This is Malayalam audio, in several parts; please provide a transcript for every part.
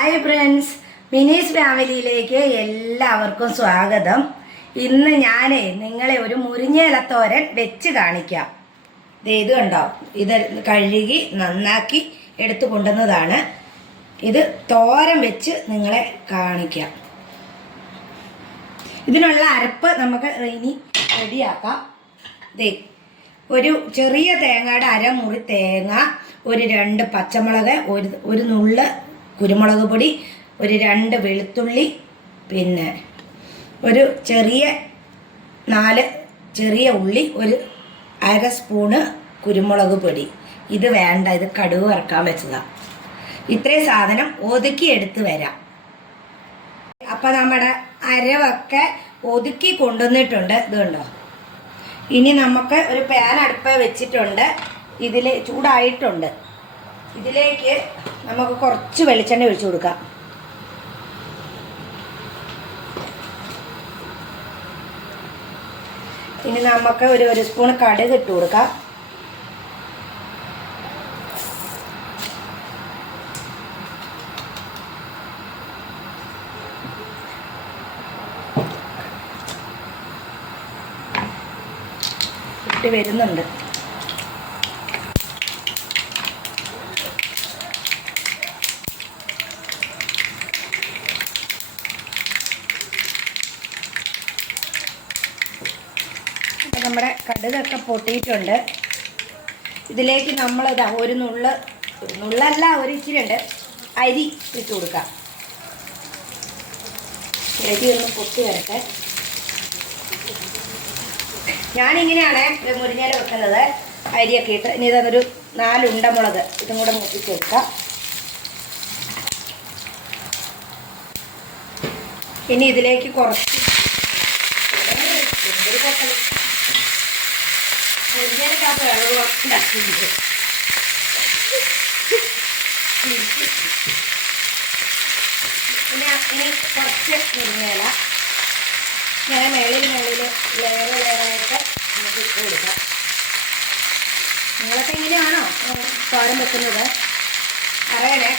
ഹായ് ഫ്രണ്ട്സ് മിനീസ് ഫാമിലിയിലേക്ക് എല്ലാവർക്കും സ്വാഗതം. ഇന്ന് ഞാൻ നിങ്ങളെ ഒരു മുരിഞ്ഞേലത്തോരൻ വെച്ച് കാണിക്കാം. ഇത് കണ്ടോ? ഇത് കഴുകി നന്നാക്കി എടുത്തു കൊണ്ടുവന്നതാണ്. ഇത് തോരൻ വെച്ച് നിങ്ങളെ കാണിക്കാം. ഇതിനുള്ള അരപ്പ് നമുക്ക് ഇനി റെഡിയാക്കാം. ദേ ഒരു ചെറിയ തേങ്ങയുടെ അരമുറി തേങ്ങ ഒരു രണ്ട് പച്ചമുളക് ഒരു ഒരു നുള്ള് കുരുമുളക് പൊടി ഒരു രണ്ട് വെളുത്തുള്ളി പിന്നെ ഒരു ചെറിയ നാല് ചെറിയ ഉള്ളി ഒരു അര സ്പൂണ് കുരുമുളക് പൊടി. ഇത് വേണ്ട ഇത് കടുക് വറക്കാൻ വെച്ചതാണ് ഇത്രയും സാധനം ഒതുക്കി എടുത്ത് വരാം. അപ്പം നമ്മുടെ അരവൊക്കെ ഒതുക്കി കൊണ്ടുവന്നിട്ടുണ്ട് ഇത് കണ്ടോ? ഇനി നമുക്ക് ഒരു പാൻ അടുപ്പ് വെച്ചിട്ടുണ്ട്. ഇതിൽ ചൂടായിട്ടുണ്ട്. ഇതിലേക്ക് നമുക്ക് കുറച്ച് വെളിച്ചെണ്ണ ഒഴിച്ചു കൊടുക്കാം. ഇനി നമുക്ക് ഒരു ഒരു സ്പൂൺ കടുക് ഇട്ട് കൊടുക്കാം. ഇട്ട് വരുന്നുണ്ട് ഇപ്പം നമ്മുടെ കടുകൊക്കെ പൊട്ടിയിട്ടുണ്ട്. ഇതിലേക്ക് നമ്മളിതാ ഒരു നുള്ള് ഒരു നുള്ളല്ല ഒരു ഇച്ചിരി ഉണ്ട്. അരി ഇട്ട് കൊടുക്കാം. അരി ഒന്ന് പൊട്ടി വരട്ടെ. ഞാനിങ്ങനെയാണ് മുരിഞ്ഞേല വെക്കുന്നത്. അരിയൊക്കെ ഇട്ട് ഇനി ഇതൊരു നാല് ഉണ്ടമുളക് ഇതും കൂടെ മുട്ടിച്ചെടുക്കാം ഇനി ഇതിലേക്ക് കുറച്ച് എന്തൊരു പൊട്ടൽ. മുരിങ്ങയിലക്കകത്ത് വെള്ളം ഉണ്ടാക്കുന്നുണ്ട്. ഇനി ഇനി കുറച്ച് മുരിങ്ങയില. ഞാൻ മേളിൽ മേളിൽ ലെയർ ലെയറായിട്ട് നമുക്ക് ഇട്ട് കൊടുക്കാം. നിങ്ങളൊക്കെ ഇങ്ങനെയാണോ തോരൻ വെക്കുന്നത്? അറിയണേ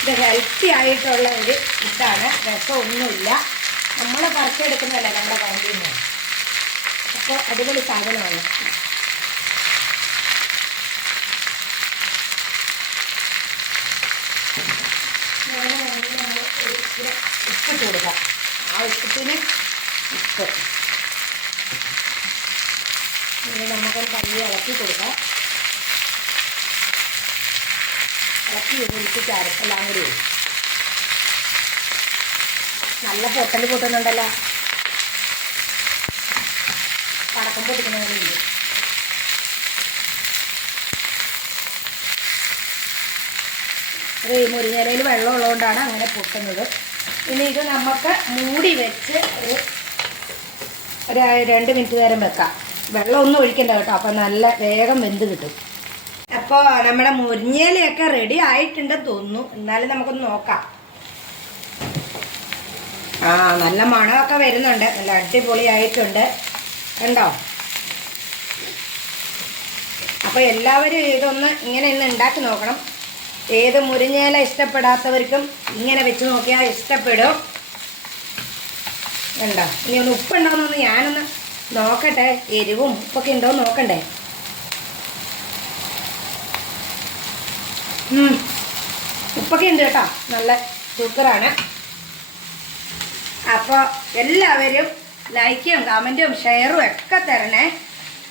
ഇത് ഹെൽത്തി ആയിട്ടുള്ള ഒരു ഇതാണ് രസമൊന്നുമില്ല നമ്മൾ വറുത്തെടുക്കുന്നതല്ല നമ്മുടെ പറമ്പിൽ നിന്ന് അപ്പോൾ അടിപൊളി സാധനമാണ്. ഉപ്പിട്ട് കൊടുക്കാം ആവശ്യത്തിന് ഉപ്പ്. ഇനി നമുക്കൊരു ഇളക്കി കൊടുക്കാം. ഇളക്കി ഒഴിച്ചിട്ട് അരപ്പെല്ലാം കൂടി ഒഴിക്കും. നല്ല പൊട്ടൽ പൊട്ടുന്നുണ്ടല്ലോ. പടക്കം പൊട്ടിക്കുന്ന പോലെ ഉണ്ട്. അത് ഈ മുരിങ്ങയിലയിൽ വെള്ളം ഉള്ളതുകൊണ്ടാണ് അങ്ങനെ പൊട്ടുന്നത്. ഇനി ഇത് നമുക്ക് മൂടി വെച്ച് ഒരു ഒരു രണ്ട് മിനിറ്റ് നേരം വെക്കാം. വെള്ളം ഒന്നും ഒഴിക്കണ്ട കേട്ടോ അപ്പം നല്ല വേഗം വെന്ത് കിട്ടും. അപ്പോൾ നമ്മുടെ മുരിങ്ങയിലയൊക്കെ റെഡി ആയിട്ടുണ്ടെന്ന് തോന്നുന്നു. എന്നാലും നമുക്കൊന്ന് നോക്കാം. ആ നല്ല മണമൊക്കെ വരുന്നുണ്ട്. നല്ല അടിപൊളിയായിട്ടുണ്ട്. കണ്ടോ? അപ്പോൾ എല്ലാവരും ഇതൊന്ന് ഇങ്ങനെ ഇന്ന് ഉണ്ടാക്കി നോക്കണം. ഏത് മുരിഞ്ഞേല ഇഷ്ടപ്പെടാത്തവർക്കും ഇങ്ങനെ വെച്ച് നോക്കിയാൽ ഇഷ്ടപ്പെടും. കണ്ടോ? ഇനി ഒന്ന് ഉപ്പുണ്ടോയെന്നൊന്ന് ഞാനൊന്ന് നോക്കട്ടെ. എരിവും ഉപ്പൊക്കെ ഉണ്ടോ നോക്കണ്ടേ. ഉപ്പൊക്കെ ഉണ്ട് കേട്ടോ. നല്ല സൂപ്പറാണ്. അപ്പോൾ എല്ലാവരും ലൈക്കും കമന്റും ഷെയറും ഒക്കെ തരണേ.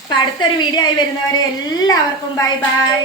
അപ്പം അടുത്തൊരു വീഡിയോ ആയി വരുന്നവരെ എല്ലാവർക്കും ബൈ ബൈ